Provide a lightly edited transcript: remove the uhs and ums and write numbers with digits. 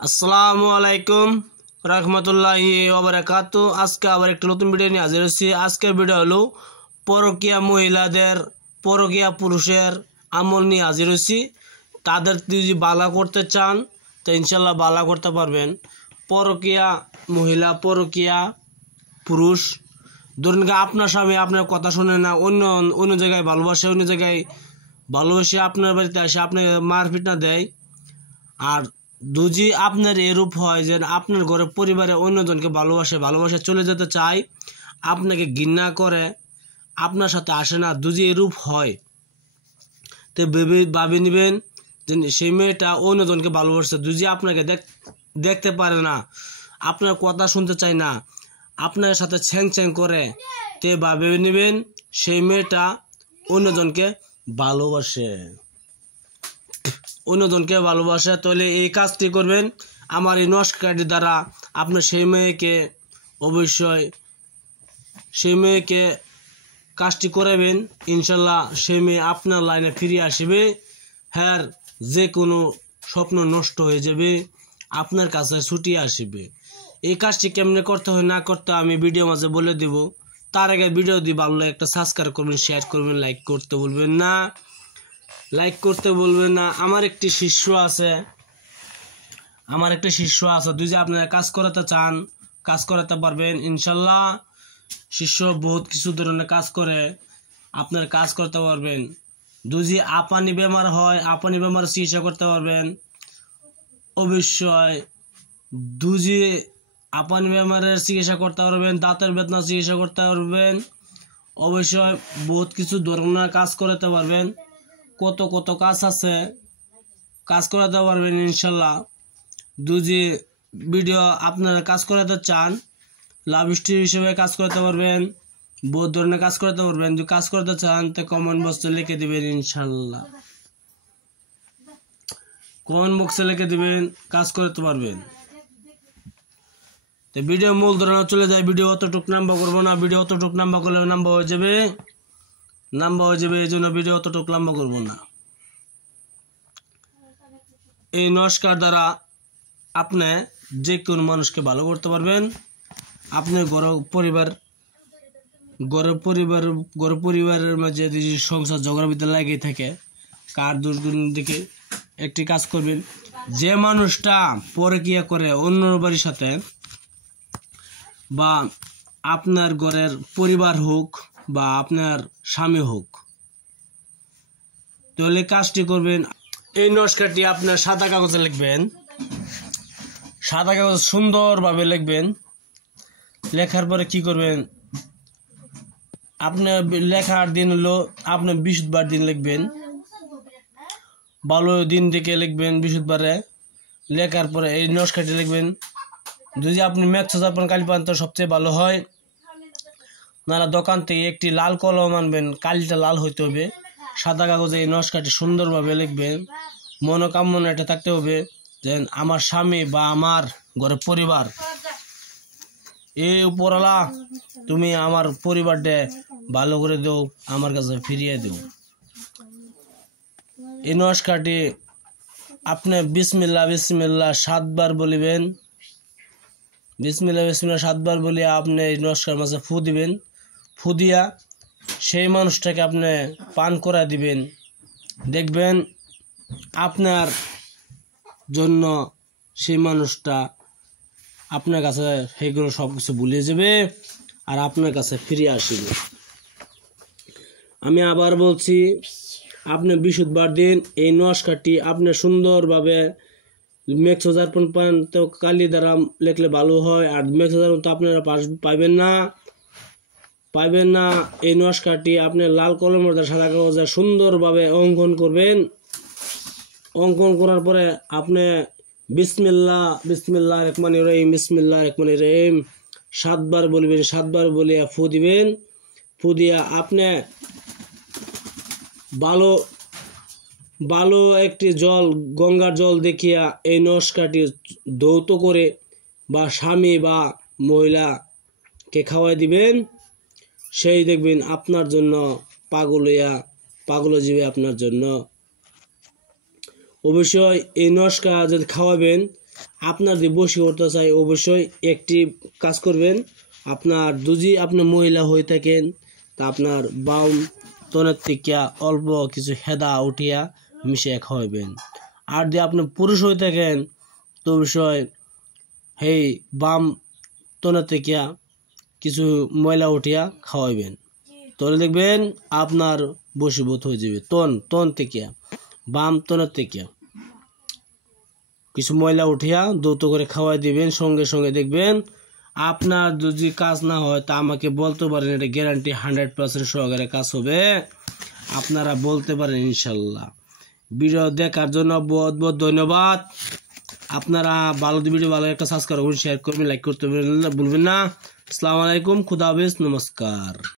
আসসালামু আলাইকুম রহমতুল্লাহি ওয়া বারাকাতু। আজকে আবার একটা নতুন ভিডিও নিয়ে হাজির হয়েছি। আজকের ভিডিও হলো পরকীয়া মহিলাদের পরকীয়া পুরুষের আমল নিয়ে হাজির হয়েছি। তাদের যদি বালা করতে চান তো ইনশাল্লাহ বালা করতে পারবেন। পরকীয়া মহিলা পরকীয়া পুরুষ, ধরুন আপনার স্বামী আপনার কথা শুনে না, অন্য জায়গায় ভালোবাসে, অন্য জায়গায় ভালোবাসে আপনার বাড়িতে আসে আপনাকে মারপিট না দেয়, আর যদি আপনার এরূপ হয় যে আপনার ঘরে পরিবারে অন্যজনকে ভালোবাসে চলে যেতে চায়, আপনাকে ঘৃণা করে, আপনার সাথে আসে না, যদি এরূপ হয় তো ভাবি নেবেন যে সেই মেয়েটা অন্যজনকে ভালোবাসছে। যদি আপনাকে দেখতে পারে না, আপনার কথা শুনতে চায় না, আপনার সাথে ছ্যাং করে, তে ভাবি নেবেন সেই মেয়েটা অন্যজনকে ভালোবাসে। তাহলে এই কাজটি করবেন। আমার এই নস্কারটির দ্বারা আপনি সেই মেয়েকে কাজটি করাবেন। ইনশাল্লাহ সেই মেয়ে আপনার লাইনে ফিরে আসবে। হ্যাঁ, যে কোনো স্বপ্ন নষ্ট হয়ে যাবে, আপনার কাছে ছুটি আসবে। এই কাজটি কেমনে করতে হয় না করতে আমি ভিডিও মাঝে বলে দেব। তার আগে ভিডিও দিয়ে ভালো লাগে একটা সাবস্ক্রাইব করবেন, শেয়ার করবেন, লাইক করতে বলবেন না। আমার একটি শিষ্য আছে, যদি আপনারা কাজ করাতে চান কাজ করাতে পারবেন ইনশাল্লাহ। শিষ্য বহুত কিছু ধরনের কাজ করে, আপনার কাজ করতে পারবেন। যদি আপানি বেমার হয়, আপানি বেমার চিকিৎসা করতে পারবেন অবশ্যই। যদি আপানি বেমারের চিকিৎসা করতে পারবেন, দাঁতের বেদনা চিকিৎসা করতে পারবেন অবশ্যই। বহুত কিছু ধরনের কাজ করাতে পারবেন। কত কাজ আছে, কাজ করাতে পারবেন ইনশাল্লাহ। যদি ভিডিও আপনারা কাজ করাতে চান, লাভ স্টোরি হিসেবে কাজ করতে পারবেন, বহুত ধরনের কাজ করতে পারবেন। যদি কাজ করতে চান তো কমেন্ট বক্সে লিখে দিবেন ইনশাল্লাহ, কমেন্ট বক্সে লিখে দিবেন, কাজ করতে পারবেন। তো ভিডিও মূল ধরনের চলে যায়। ভিডিও অতটুকু নাম্বা করবো না, ভিডিও অতটুকু নাম্বা করলে নাম্বা হয়ে যাবে, এই জন্য ভিডিও অতটুকু লম্বা করবো না। এই নমস্কার দ্বারা আপনি যে কোনো মানুষকে ভালো করতে পারবেন। আপনি পরিবারের মাঝে যদি সংসার ঝগড়া ভিতরে লাগিয়ে থাকে, কার দুর্গুণ দিকে একটি কাজ করবেন। যে মানুষটা পরকীয়া করে অন্য বাড়ির সাথে, বা আপনার ঘরের পরিবার হোক বা আপনার স্বামী হোক, তাহলে কাজটি করবেন। এই নমস্কারটি আপনার সাদা কাগজে লিখবেন, সাদা কাগজ সুন্দরভাবে লিখবেন। লেখার পরে কি করবেন, আপনার লেখার দিন হলো আপনি বৃহস্পতিবার দিন লিখবেন, ভালো দিন থেকে লিখবেন বৃহস্পতিবারে। লেখার পরে এই নমস্কারটি লিখবেন। যদি আপনি ম্যাথ যাপন কালি পান তো সবচেয়ে ভালো হয়, নানা দোকান থেকে একটি লাল কলম আনবেন, কালিটা লাল হইতে হবে। সাদা কাগজে এই নমস্কারটি সুন্দরভাবে লিখবেন। মনোকামনা এটা থাকতে হবে যে আমার স্বামী বা আমার ঘরের পরিবার, এই উপরওয়ালা তুমি আমার পরিবারটা ভালো করে দেও, আমার কাছে ফিরিয়ে দেও। এই নমস্কারটি আপনি বিসমিল্লাহ 7 বার বলিবেন। বিসমিল্লাহ 7 বার বলে আপনি এই নমস্কার মাঝে ফু দিবেন। ফু দিয়া সেই মানুষটাকে আপনি পান করা দিবেন। দেখবেন আপনার জন্য সেই মানুষটা আপনার কাছে সেগুলো সব কিছু ভুলে যাবে আর আপনার কাছে ফিরে আসবে। আমি আবার বলছি, আপনি বৃহস্পতিবার দিন এই নমস্কারটি আপনি সুন্দরভাবে মেক্সোজারপন পান তো কালি দ্বারা লিখলে ভালো হয়, আর মেক্সোজারপন তো আপনারা পাইবেন না। এই নমস্কারটি আপনি লাল কলমের দ্বারা সাদা কাগজে সুন্দরভাবে অঙ্কন করবেন। অঙ্কন করার পরে আপনি বিসমিল্লাহ রহমানির রহিম 7 বার বলবেন। 7 বার বলে ফু দিবেন। ফু দিয়া আপনি ভালো একটি গঙ্গার জল দেখিয়া এই নমস্কারটি ধৌত করে বা স্বামী বা মহিলাকে খাওয়াই দিবেন। সেই দেখবেন আপনার জন্য পাগল হয়ে যাবে আপনার জন্য। অবশ্যই এই নমস্কার যদি খাওয়াবেন আপনার যদি বসে করতে চাই অবশ্যই একটি কাজ করবেন। আপনার যদি আপনি মহিলা হয়ে থাকেন তা আপনার বাম তনের থেকে অল্প কিছু হেদা উঠিয়া মিশিয়ে খাওয়াবেন। আর যদি আপনি পুরুষ হয়ে থাকেন তো অবশ্যই এই বাম তনের থেকে কিছু ময়লা উঠিয়া খাওয়াইবেন। তাহলে দেখবেন আপনার বশীভূত হয়ে যাবে। তন থেকে বাম তনের থেকে কিছু ময়লা উঠিয়া দ্রুত করে খাওয়াই দিবেন। সঙ্গে সঙ্গে দেখবেন আপনার যদি কাজ না হয় তা আমাকে বলতে পারেন, এটা গ্যারান্টি 100% সহকারে কাজ হবে। আপনারা বলতে পারেন ইনশাল্লাহ। ভিডিও দেখার জন্য বহুত বহুত ধন্যবাদ। আপনারা ভালো ভিডিও ভালো একটা সাবস্ক্রাইব করুন, শেয়ার করবেন, লাইক করতে ভুলবেন না। আসসালামু আলাইকুম, খুদা হাফেজ, নমস্কার।